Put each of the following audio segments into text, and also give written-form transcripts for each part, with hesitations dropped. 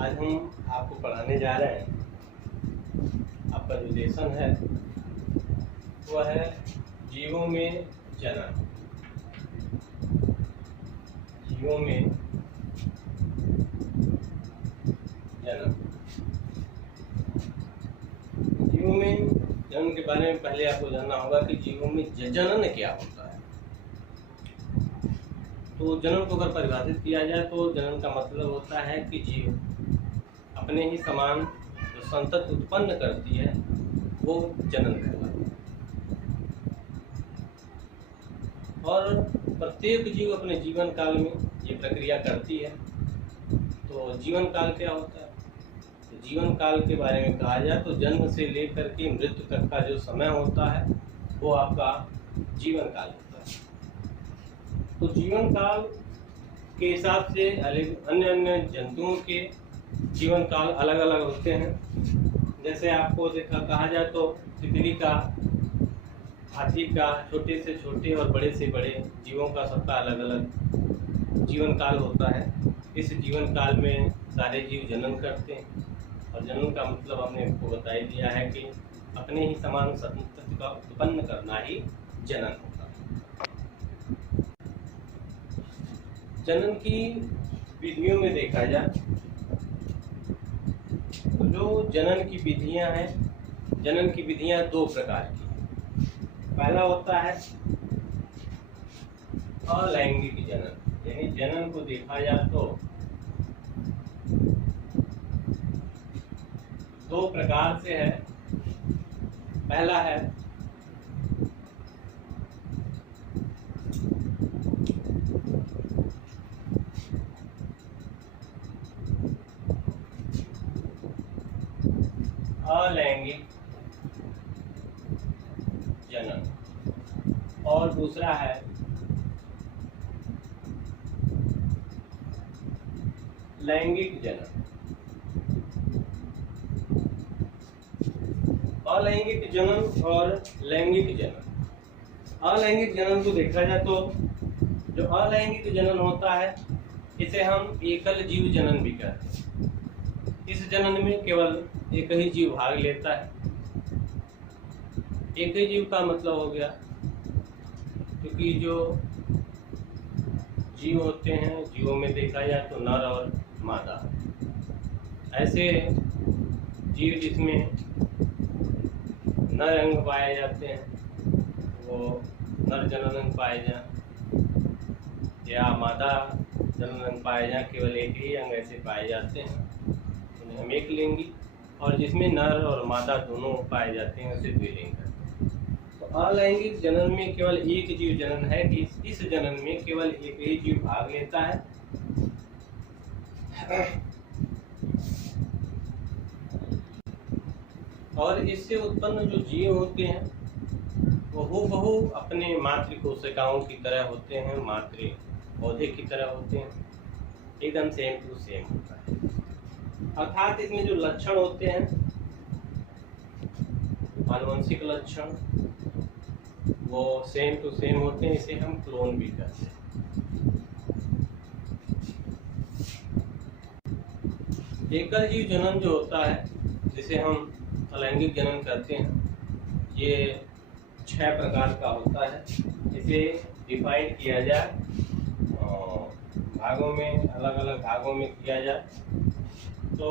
आज हम आपको पढ़ाने जा रहे हैं। आपका जो लेसन है वह है जीवों में जनन। जीवों में जनन। जीवों में जनन के बारे में पहले आपको जानना होगा कि जीवों में जनन क्या होता है। तो जनन को अगर परिभाषित किया जाए तो जनन का मतलब होता है कि जीव अपने ही समान जो संतति उत्पन्न करती है वो जनन कहलाता है। और प्रत्येक जीव अपने जीवन काल में ये प्रक्रिया करती है। तो जीवन काल क्या होता है? तो जीवन काल के बारे में कहा जाए तो जन्म से लेकर के मृत्यु तक का जो समय होता है वो आपका जीवन काल होता है। तो जीवन काल के हिसाब से अन्य अन्य जंतुओं के जीवन काल अलग अलग होते हैं। जैसे आपको कहा जाए तो तितली का, हाथी का, छोटे से छोटे और बड़े से बड़े जीवों का सबका अलग अलग जीवन काल होता है। इस जीवन काल में सारे जीव जनन करते हैं और जनन का मतलब हमने आपको बता ही दिया है कि अपने ही समान संतति का उत्पन्न करना ही जनन होता है। जनन की विधियों में देखा जाए तो जो जनन की विधियां हैं, जनन की विधियां दो प्रकार की हैं। पहला होता है अलैंगिक जनन, यानी जनन को देखा जाए तो दो प्रकार से है। पहला है अलैंगिक जनन और दूसरा है लैंगिक जनन। अलैंगिक जनन और लैंगिक जनन। अलैंगिक जनन को देखा जाए तो जो अलैंगिक जनन होता है इसे हम एकल जीव जनन भी कहते हैं। इस जनन में केवल एक ही जीव भाग लेता है। एक ही जीव का मतलब हो गया क्योंकि जो जीव होते हैं, जीवों में देखा जाए तो नर और मादा। ऐसे जीव जिसमें नर अंग पाए जाते हैं वो नर जनन अंग पाए जाए, या मादा जनन अंग पाए जाए, केवल एक ही अंग ऐसे पाए जाते हैं, उन्हें हम एक लिंगी। और जिसमें नर और मादा दोनों पाए जाते हैं उसे द्विलिंग कहते हैं। तो अलैंगिक जनन में केवल एक जीव जनन है कि इस जनन में केवल एक ही जीव भाग लेता है। और इससे उत्पन्न जो जीव होते हैं वो हूबहू अपने मातृ कोशिकाओं की तरह होते हैं, मातृ पौधे की तरह होते हैं, एकदम सेम टू सेम होता है। अर्थात इसमें जो लक्षण होते हैं, आनुवंशिक लक्षण, वो सेम टू सेम होते हैं। इसे हम क्लोन भी कहते हैं। एकल जीव जनन जो होता है जिसे हम अलैंगिक जनन करते हैं, ये 6 प्रकार का होता है। इसे डिफाइन किया जाए भागों में, अलग अलग भागों में किया जाए तो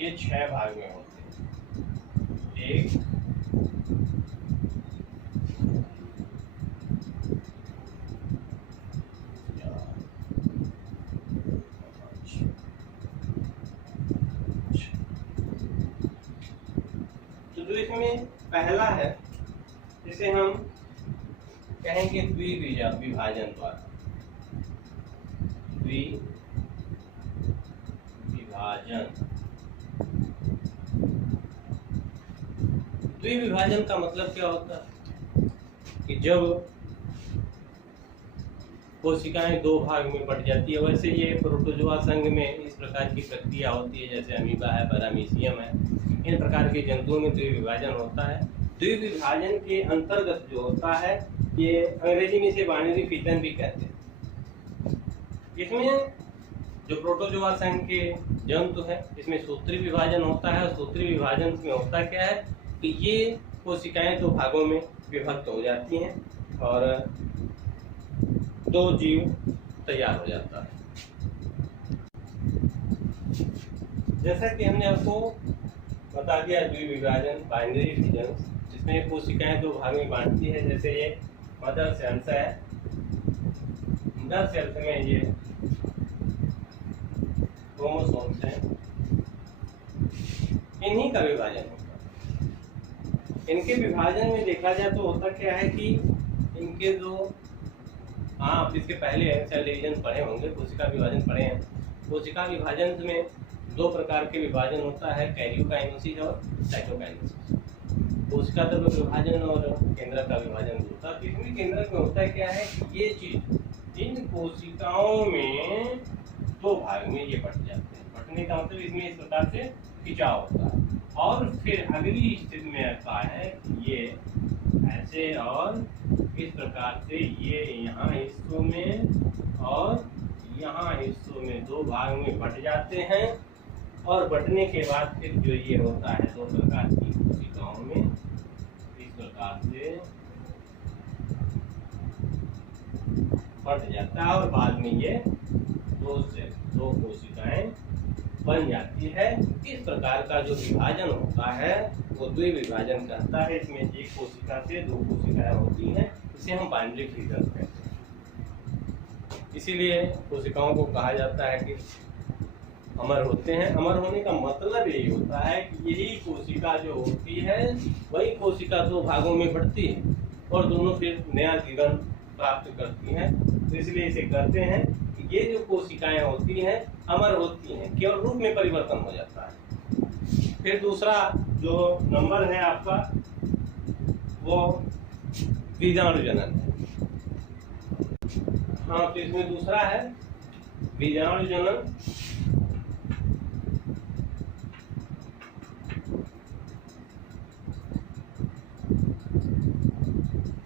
ये 6 भाग में होते हैं। एक, तो जो इसमें पहला है इसे हम कहेंगे द्विविभाजन द्वारा। द्विविभाजन का मतलब क्या होता है कि जब कोशिकाएं दो भाग में बट जाती है, वैसे ये प्रोटोजोआ संघ में इस प्रकार की प्रक्रिया होती है, जैसे अमीबा है, पैरामीशियम है, इन प्रकार के जंतुओं में द्विविभाजन होता है। द्विविभाजन के अंतर्गत जो होता है ये अंग्रेजी में इसे बाइनरी फिजन भी कहते हैं। इसमें जो प्रोटोजोआ संघ के जंतु है इसमें सूत्री विभाजन होता है। और सूत्री विभाजन में होता क्या है कि ये कोशिकाएं दो भागों में विभक्त हो जाती हैं और दो जीव तैयार हो जाता है। जैसा कि हमने आपको बता दिया द्विविभाजन बाइनरी फिजन, जिसमें कोशिकाएं दो भाग में बांटती है। जैसे ये मदर सेल्स है, मदर सेल्स में ये क्रोमोसोम्स हैं, इन्हीं का विभाजन होता है। इनके विभाजन में देखा जाए तो होता क्या है कि इनके जो आप इसके पहले सेल डिवीजन पढ़े होंगे, कोशिका विभाजन पढ़े हैं। कोशिका विभाजन में दो प्रकार के विभाजन होता है, कैरियोकाइनेसिस और साइटोकाइनेसिस। कोशिका द्रव्य विभाजन और केंद्रक का विभाजन होता है। इसमें केंद्रक में होता है क्या है कि ये चीज इन कोशिकाओं में दो भाग में ये बट जाते हैं। बटने का मतलब इसमें इस प्रकार से खिंचाव होता है और फिर अगली स्थिति में आता है कि ये ऐसे और इस प्रकार से ये यहाँ हिस्सों में और यहाँ हिस्सों में दो भाग में बट जाते हैं। और बटने के बाद फिर जो ये होता है दो प्रकार की कोशिकाओं में इस प्रकार से बट जाता है और बाद में ये दो कोशिकाएं बन जाती है। इस प्रकार का जो विभाजन होता है वो द्विविभाजन कहता है। इसमें एक कोशिका से दो कोशिकाएं होती हैं, इसे हम बाइनरी फिजन कहते हैं। इसीलिए कोशिकाओं को कहा जाता है कि अमर होते हैं। अमर होने का मतलब यही होता है कि यही कोशिका जो होती है वही कोशिका दो भागों में बढ़ती है और दोनों फिर नया जीवन प्राप्त करती हैं। तो इसलिए इसे कहते हैं कि ये जो कोशिकाएं होती हैं अमर होती हैं, केवल रूप में परिवर्तन हो जाता है। फिर दूसरा जो नंबर है आपका वो बीजाणु जनन है। हाँ, तो इसमें दूसरा है बीजाणु जनन।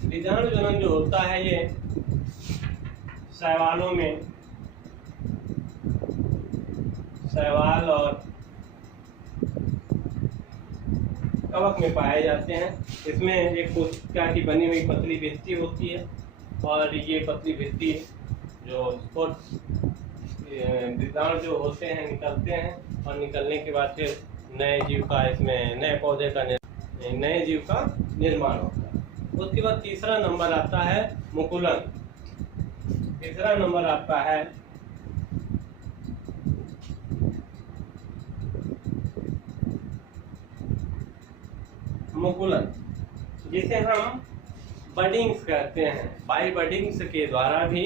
बीजाणु जनन जो होता है ये शैवालों में, शैवाल और कवक में पाए जाते हैं। इसमें एक कोशिका की बनी हुई पतली भित्ति होती है और ये पतली भित्ति जो बीजाणु जो होते हैं निकलते हैं और निकलने के बाद फिर नए जीव का, इसमें नए पौधे का, नए जीव का निर्माण होता है। उसके बाद तीसरा नंबर आता है मुकुलन। तीसरा नंबर आता है मुकुलन, जिसे हम बडिंग्स कहते हैं। बाई बडिंग्स के द्वारा भी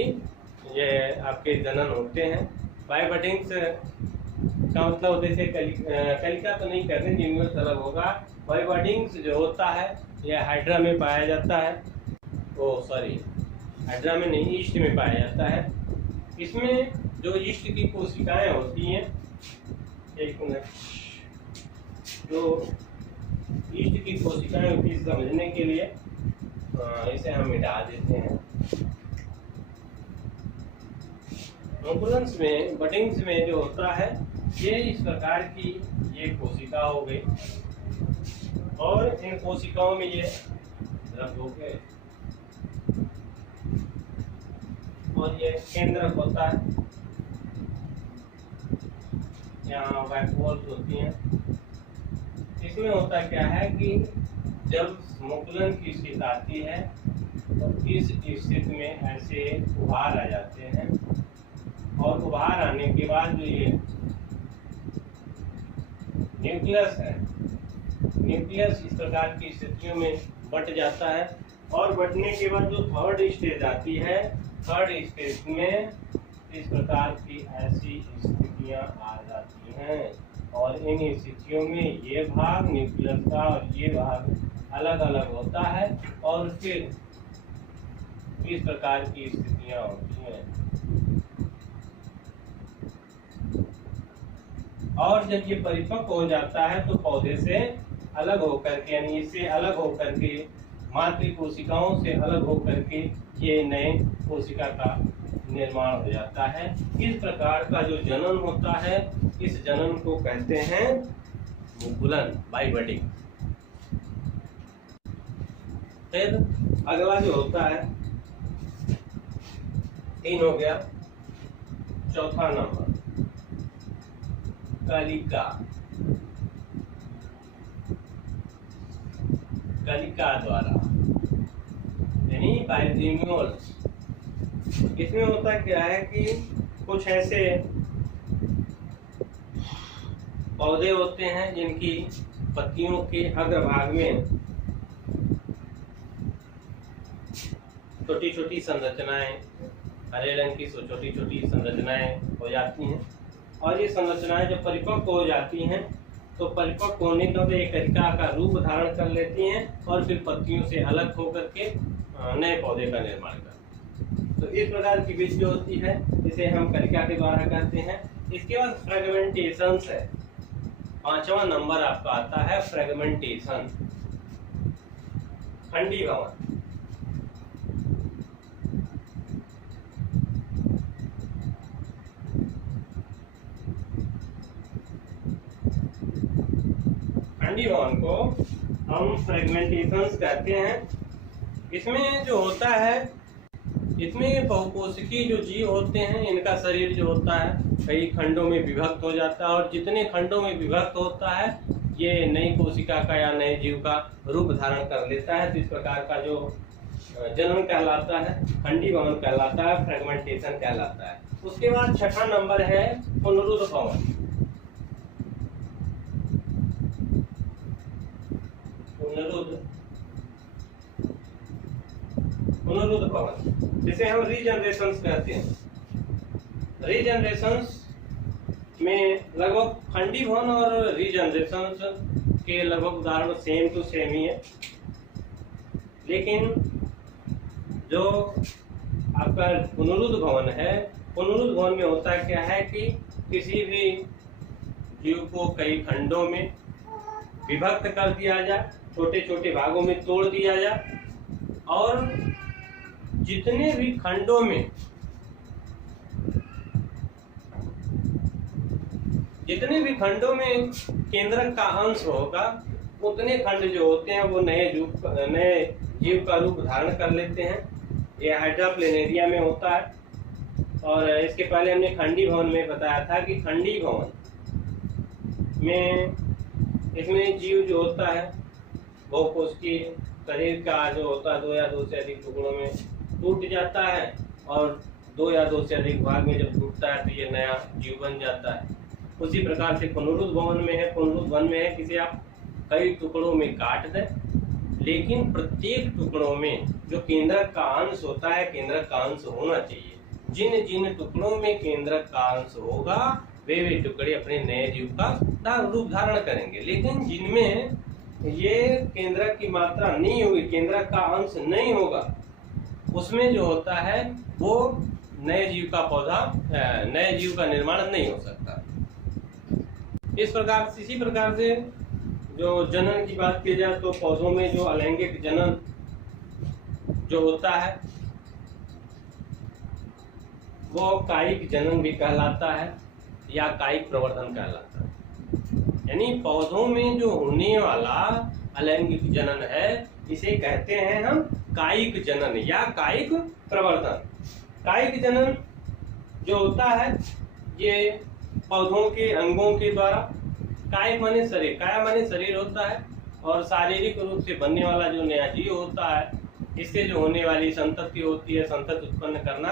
ये आपके जनन होते हैं। बाई बडिंग्स का मतलब जैसे कलिका तो नहीं कहते, जिनमें अलग होगा। बाई बडिंग्स जो होता है यह हाइड्रा में पाया जाता है। हाइड्रा में नहीं, ईस्ट में पाया जाता है। इसमें जो ईस्ट की कोशिकाएं होती हैं, एक मिनट, जो ईस्ट की कोशिकाएं होती है समझने के लिए इसे हम मिटा देते हैं। मुकुलन्स में, बडिंग्स में जो होता है ये इस प्रकार की ये कोशिका हो गई और इन कोशिकाओं में ये रंग हो गए और ये केंद्रक होता है। यहाँ वैक्यूल्स होती हैं। इसमें होता क्या है कि जब मुकुलन की स्थिति आती है तो इस स्थिति में ऐसे उभार आ जाते हैं और उभार आने के बाद जो ये न्यूक्लियस है, न्यूक्लियस इस प्रकार की स्थितियों में बट जाता है और बटने के बाद जो थर्ड स्टेज आती है, थर्ड स्टेज में इस प्रकार की ऐसी स्थितियां आ जाती हैं और इन स्थितियों में ये भाग न्यूक्लियस का और ये भाग अलग अलग होता है और फिर इस प्रकार की स्थितियां होती हैं। और जब ये परिपक्व हो जाता है तो पौधे से अलग होकर के, यानी इससे अलग होकर के मातृ कोशिकाओं से अलग होकर के ये नए कोशिका का निर्माण हो जाता है। इस प्रकार का जो जनन होता है, इस जनन को कहते हैं मुकुलन, बाइबडिंग। फिर अगला जो होता है 3 हो गया। चौथा नंबर कलिका, कलिका द्वारा यानी बाइज्यूम्यूल्स। इसमें होता क्या है कि कुछ ऐसे पौधे होते हैं जिनकी पत्तियों के अग्रभाग में छोटी छोटी संरचनाएं, हरे रंग की छोटी छोटी संरचनाएं हो जाती हैं, और ये संरचनाएं जब परिपक्व हो जाती हैं तो परिपक्व होने पर एक कलिका का रूप धारण कर लेती हैं और फिर पत्तियों से अलग होकर के नए पौधे का निर्माण करते हैं। तो इस प्रकार की वृद्धि जो होती है इसे हम कलिका के द्वारा करते हैं। इसके बाद फ्रेगमेंटेशन है। 5वां नंबर आपका आता है फ्रेगमेंटेशन, खंडीभवन। खंडीभवन को हम फ्रेगमेंटेशन कहते हैं। इसमें जो होता है, इसमें बहुकोशिकीय जो जीव होते हैं इनका शरीर जो होता है कई खंडों में विभक्त हो जाता है, और जितने खंडों में विभक्त होता है ये नई कोशिका का या नए जीव का रूप धारण कर लेता है। तो इस प्रकार का जो जनन कहलाता है खंडीभवन कहलाता है, फ्रेगमेंटेशन कहलाता है। उसके बाद 6वां नंबर है पुनरुद्भवन। पुनरुद्भवन जिसे हम रीजनरेशन कहते हैं। रीजनरेशन में लगभग खंडीभवन और रीजनरेशन के लगभग उदाहरण सेम टू सेम ही है, लेकिन जो आपका पुनरुद्भवन है, पुनरुद्भवन में होता क्या है कि किसी भी जीव को कई खंडों में विभक्त कर दिया जाए, छोटे छोटे भागों में तोड़ दिया जाए, और जितने भी खंडों में केंद्रक का अंश होगा उतने खंड जो होते हैं वो नए जीव का रूप धारण कर लेते हैं। ये हाइड्रा प्लेनेरिया में होता है, और इसके पहले हमने खंडीभवन में बताया था कि खंडीभवन में इसमें जीव जो होता है बहुकोशिकीय शरीर का जो होता है 2 या 2 से अधिक टुकड़ों में टूट जाता है, और 2 या 2 से अधिक भाग में जब टूटता है तो ये नया जीव बन जाता है। उसी प्रकार से पुनरुद्भवन में है। पुनरुद्भवन में है किसी आप कई टुकड़ों में काट दें, लेकिन प्रत्येक टुकड़ों में जो केंद्रक का अंश होता है, केंद्रक का अंश होना चाहिए। जिन जिन टुकड़ों में केंद्रक का अंश होगा वे टुकड़े अपने नए जीव का रूप धारण करेंगे, लेकिन जिनमें ये केंद्रक की मात्रा नहीं होगी, केंद्रक का अंश नहीं होगा, उसमें जो होता है वो नए जीव का निर्माण नहीं हो सकता। इसी प्रकार से जो जनन की बात की जाए तो पौधों में जो अलैंगिक जनन जो होता है वो कायिक जनन भी कहलाता है या कायिक प्रवर्धन कहलाता है। यानी पौधों में जो होने वाला अलैंगिक जनन है इसे कहते हैं हम कायिक जनन या कायिक प्रवर्धन। कायिक जनन जो होता है ये पौधों के अंगों के द्वारा, कायिक माने शरीर, काया माने शरीर होता है, और शारीरिक रूप से बनने वाला जो नया जीव होता है इससे जो होने वाली संतति होती है, संतति उत्पन्न करना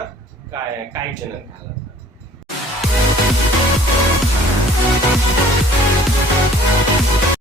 कायिक जनन कहलाता है।